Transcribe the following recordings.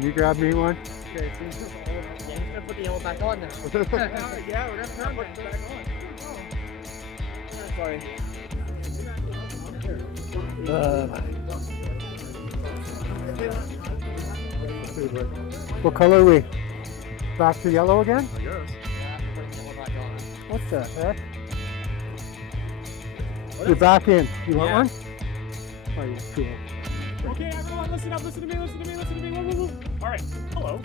Can you grab me one? Okay, so he's gonna put the yellow back on now. Yeah, we're gonna put it back on. Sorry. What color are we? Back to yellow again? I guess. Yeah, put the yellow back on. What the heck? You're back in. You want one? Oh, yeah, cool. Okay, everyone, listen up, listen to me. Whoa, whoa, whoa. All right, hello.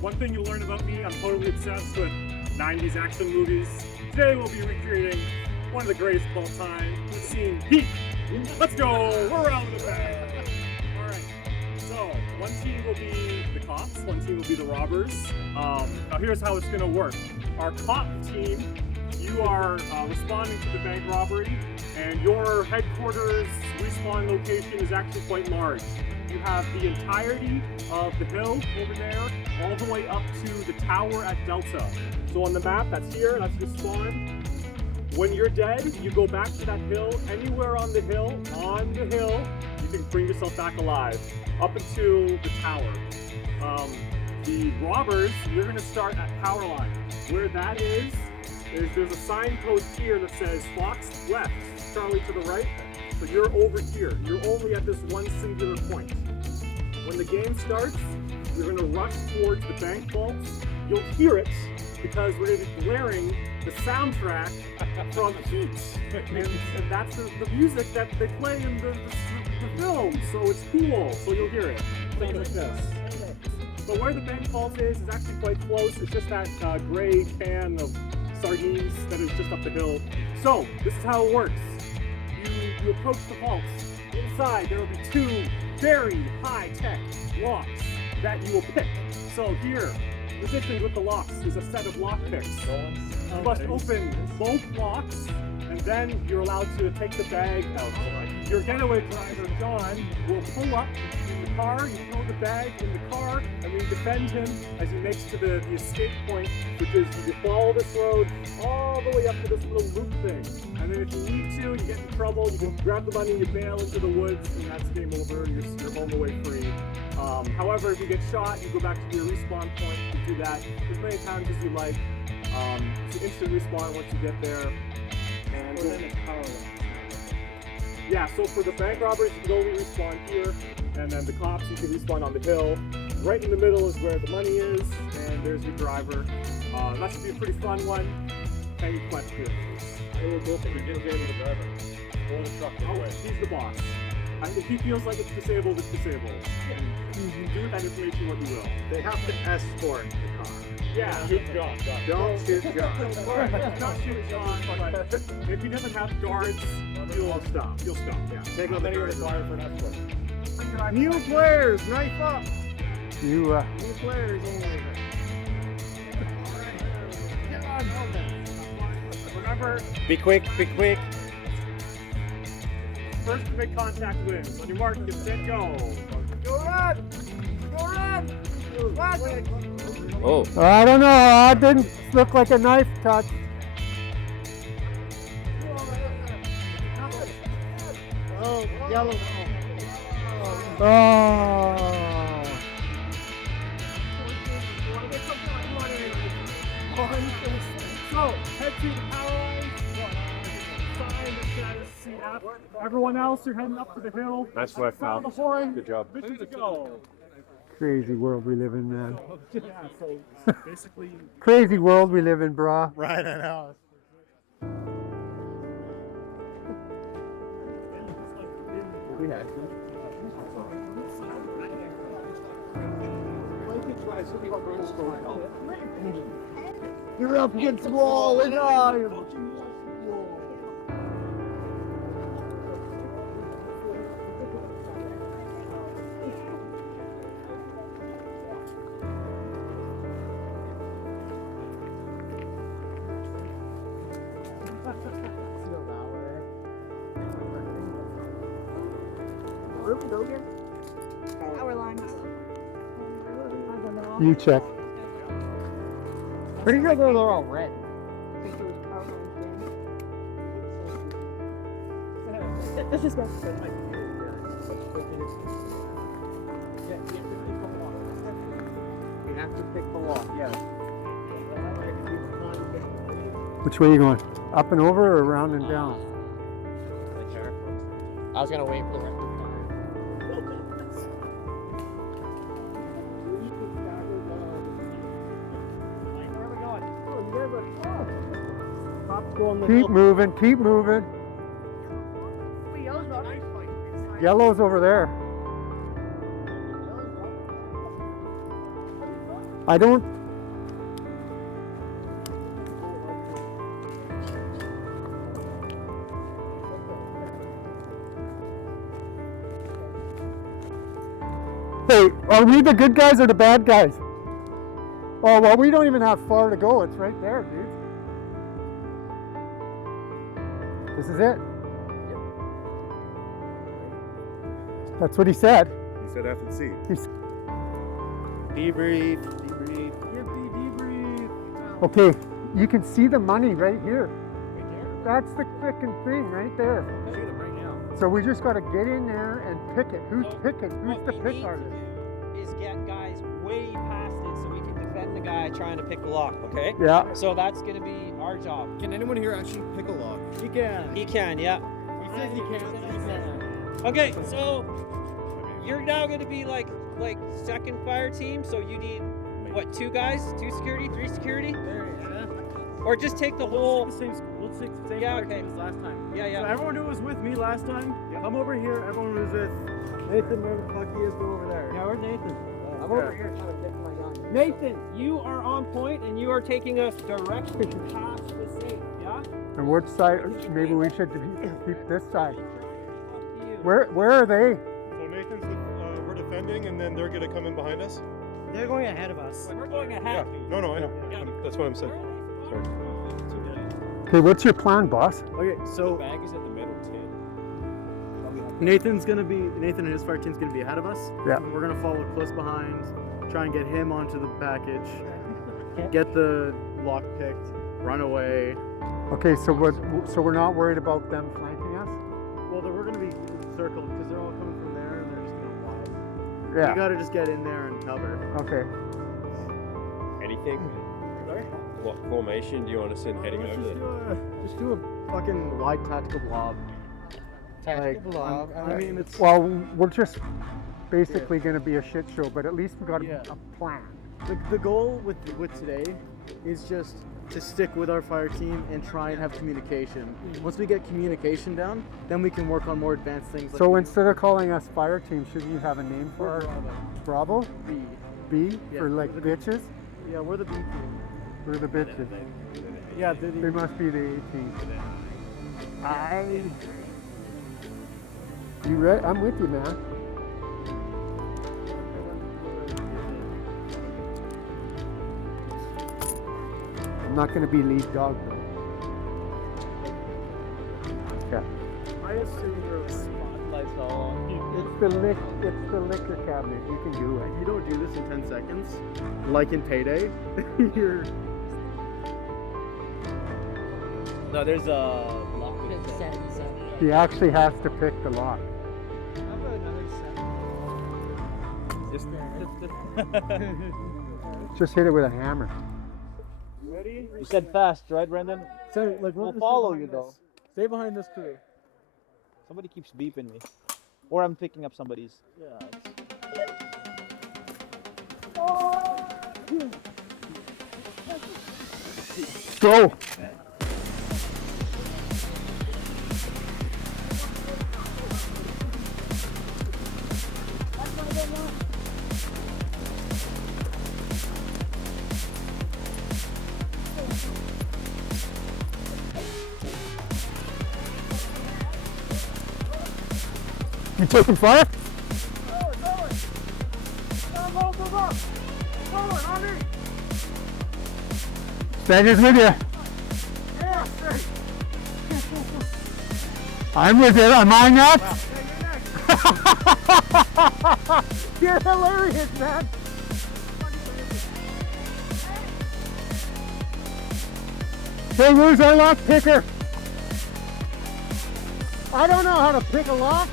One thing you'll learn about me, I'm totally obsessed with 90s action movies. Today we'll be recreating one of the greatest of all time, the scene Heat. Let's go, we're out of the bag. All right, so one team will be the cops, one team will be the robbers. Now here's how it's gonna work. Our cop team, you are responding to the bank robbery, and your headquarters respawn location is actually quite large. You have the entirety of the hill over there, all the way up to the tower at Delta. So on the map, that's here, that's your spawn. When you're dead, you go back to that hill. Anywhere on the hill, you can bring yourself back alive, up into the tower. The robbers, you're gonna start at power line. Where that is there's a signpost here that says Fox left, Charlie to the right. So you're over here. You're only at this one singular point. When the game starts, you're gonna rush towards the bank vaults. You'll hear it because we're gonna be blaring the soundtrack from Heat. And that's the music that they play in the film. So it's cool. So you'll hear it. Things like this. But where the bank vault is actually quite close. It's just that gray can of sardines that is just up the hill. So this is how it works. You approach the vaults. Inside there will be two very high-tech locks that you will pick. So here, positioned with the locks is a set of lock picks. You must open both locks, and then you're allowed to take the bag out. Your getaway driver, John, will pull up in the car, you throw the bag in the car, and we defend him as he makes to the escape point, which is you follow this road all the way up to this little loop thing. And then if you need to, you get in trouble, you can grab the money, you bail into the woods, and that's game over, you're home away free. However, if you get shot, you go back to your respawn point, you do that as many times as you like. It's an instant respawn once you get there. And yeah, so for the bank robbers, you can only respawn here, and then the cops, you can respawn on the hill. Right in the middle is where the money is, and there's your driver. That should be a pretty fun one. Any questions? I will go for the disabled driver. Or the truck anyway. He's the boss. If he feels like it's disabled, it's disabled. You do with that information what you will. They have to escort the car. Yeah. Shoot John. Don't shoot John. Not shoot John, but if he doesn't have guards, you'll stop. You'll stop, yeah. Take off anywhere required for an escort. New players, knife up! You, New players only. Remember, Be quick, be quick. first to make contact wins. On your mark, get set, go. Go run! Go run! What? Oh. I don't know. That didn't look like a knife touch. Oh, yellow. Oh. So, head to the power line. Sign the status CF. Everyone else, you're heading up to the hill. That's what I Sound found. the horn. Good job. Mission to go. Crazy world we live in, man. Yeah, so basically. Crazy world we live in, brah. Right, I know. You're up against the wall and on. Power lines. You check. Pretty sure they're all red. This is good. have to pick the lock, yes. Which way are you going? Up and over or around and down? I was gonna wait for the rest of the time. Keep moving, keep moving. Yellow's over there. I don't. Hey, are we the good guys or the bad guys? Oh, well, we don't even have far to go. It's right there, dude. This is it. That's what he said. He said after the seat. He's, Debrief, debrief. Debrief. okay, you can see the money right here. That's the frickin' thing right there. Shoot him right now. So we just got to get in there and pick it. Who's picking? Who's What the we pick need artist? to do is get guys way past it so we can defend the guy trying to pick the lock, okay? Yeah. So that's gonna be our job. Can anyone here actually pick a lock? He can. He can, yeah. He says he can. Okay, so you're now gonna be like second fire team, so you need what, 2 guys? 2 security, 3 security? Or just take the whole We'll take the same Yeah, fire okay. team as last time. Yeah, yeah. So everyone who was with me last time, come over here. Everyone who was with Nathan, wherever the fuck he is, go over there. Yeah, where's Nathan? I'm over here trying to pick my gun. Nathan, you are on point and you are taking us directly past the safe, yeah? And which side? Maybe we should keep this side. Up to you. Where are they? So Nathan's, we're defending, and then they're gonna come in behind us. They're going ahead of us. We're going Yeah. ahead. No, I know. That's what I'm saying. Sorry. Okay, what's your plan, boss? Okay, so Bag is at the middle tin. Nathan and his fire team's gonna be ahead of us. Yeah. We're gonna follow close behind, try and get him onto the package, get the lock picked, run away. Okay, so we're not worried about them flanking us? Well, we're gonna be circled because they're all coming from there and they're just gonna wide. Yeah. We gotta just get in there and cover. Okay. Anything? Sorry? What formation do you want us in heading Let's over there? just do a fucking wide tactical blob. Tactical blob. I mean, it's Well, we're just basically going to be a shit show, but at least we got Yeah. a plan. the goal with today is just to stick with our fire team and try and have communication. Once we get communication down, then we can work on more advanced things. So instead of calling us fire team, should you have a name for our Bravo? B. B? Yeah, For like we're the- bitches? Yeah, we're the B team. We're the bitches. Yeah, They must be the A team. You ready? I'm with you, man. I'm not going to be lead dog though. Yeah. I assume you're Spotlights all on you. It's the liquor cabinet. You can do it. If you don't do this in 10 seconds, like in Payday, you're... No, there's a lock. He actually has to pick the lock. Just hit it with a hammer. Ready? You said fast, right, Brendan? So, like, We'll follow you, though. Stay behind this crew. Somebody keeps beeping me. Or I'm picking up somebody's. Yeah. Go! You taking fire? Stagger's with you. I'm with you. Am I not? You're hilarious, man. Hey, where's our lock picker? I don't know how to pick a lock.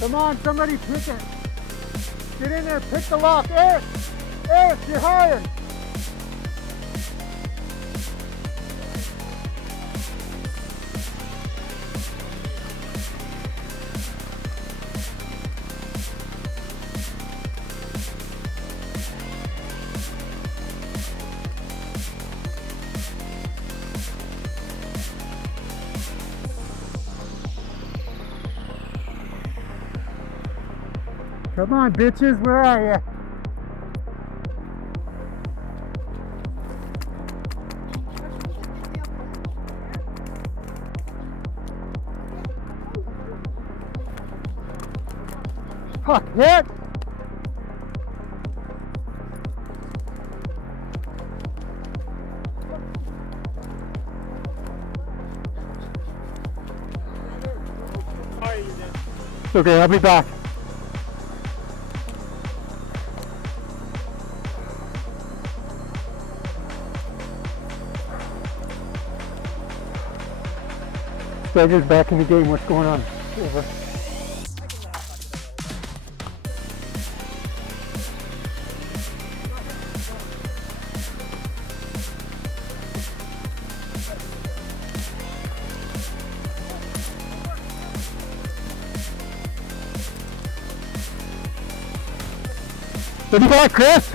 Come on, somebody pick it. Get in there, pick the lock. Eric! Eric, you're hired! Come on, bitches, where are you? Fuck, hit! It's okay, I'll be back. Stagger's back in the game. What's going on? Over. What do you got, Chris?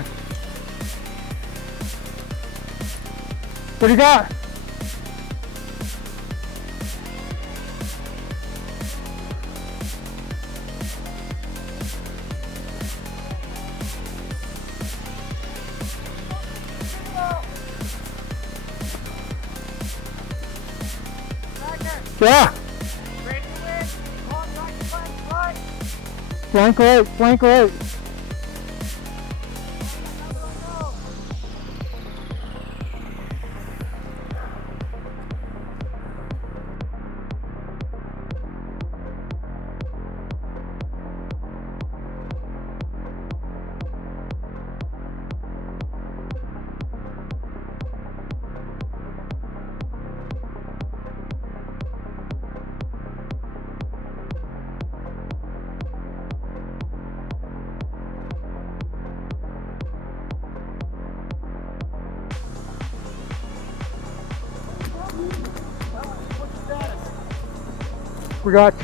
What do you got? Yeah. Flank right, flank right. We got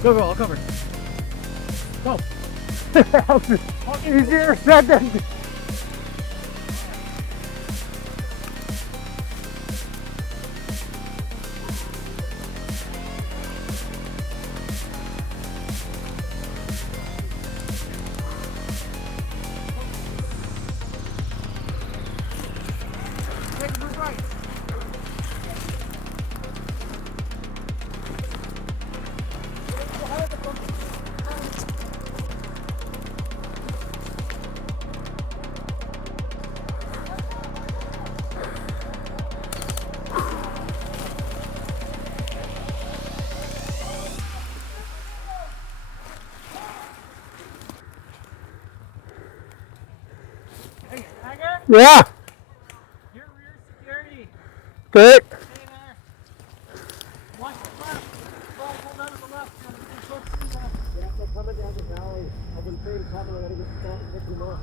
Go, I'll cover. Go. easier said than yeah. Your rear security. Okay. Stay there. Watch the left. Hold on to the left. Yeah, they're coming down the valley. I've been saying something, I gotta get started and pick them up.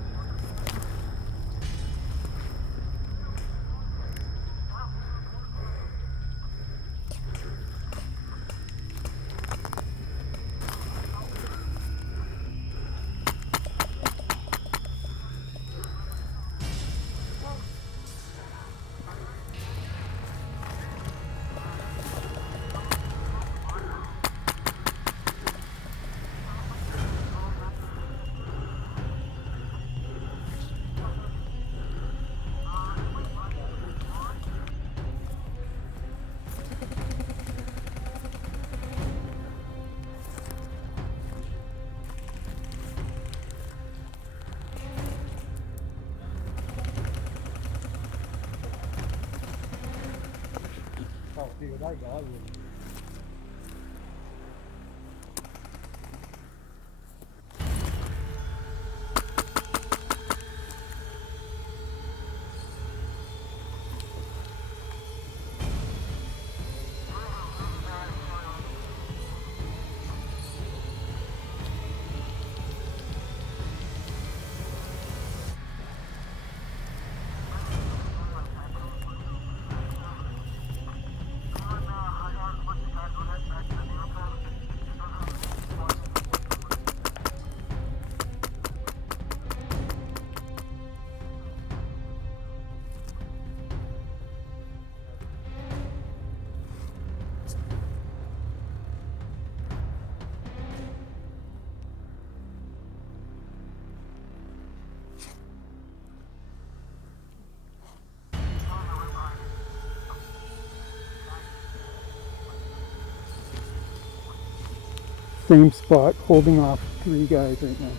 Same spot, holding off 3 guys right now.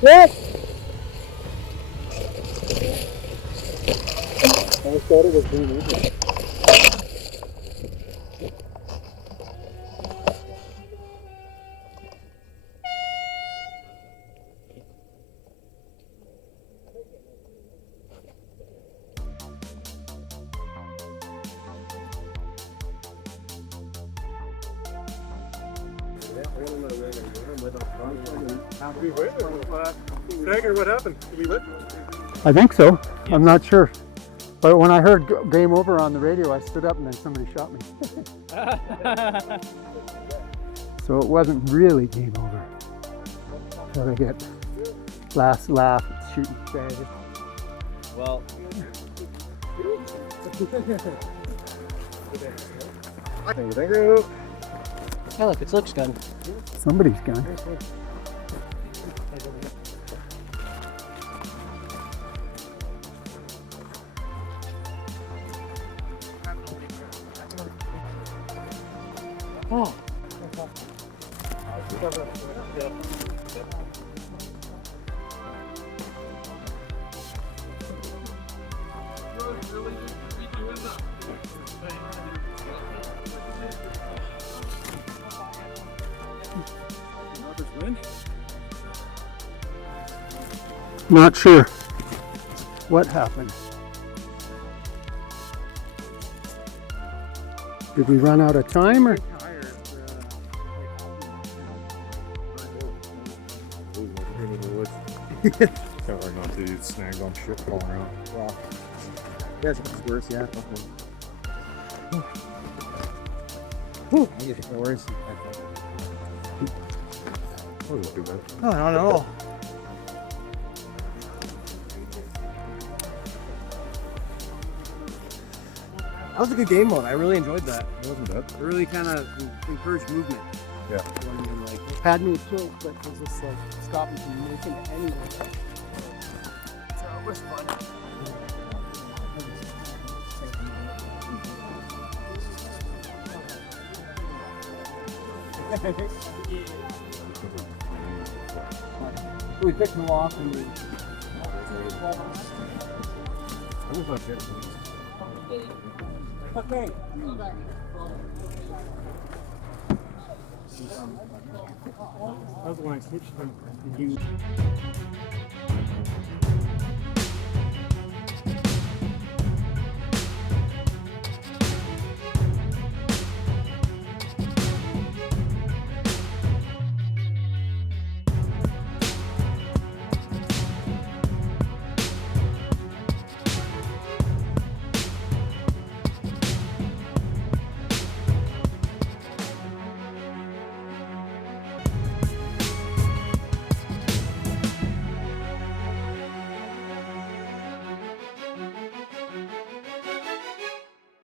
What? I thought it was being eaten. Stagger, what happened? Did we live? I think so. I'm not sure. But when I heard game over on the radio, I stood up and then somebody shot me. So it wasn't really game over. So I get last laugh shooting Stagger. Well, Thank you. Yeah, look, it's Luke's gun. Somebody's gun. Oh. Not sure what happened. Did we run out of time or? Felt like not to snag on shit all around. Wow. Yeah, it's worse, yeah. Whew. I guess it's worse. Wasn't too bad. Oh, not at all. That was a good game mode. I really enjoyed that. It wasn't bad. It really kind of encouraged movement. Yeah. You know what I mean? Like, Had me killed, but it was just like stop me from making it anyway. so it was fun. We picked them off and we. I was like, yeah. Okay. That was when I switched them.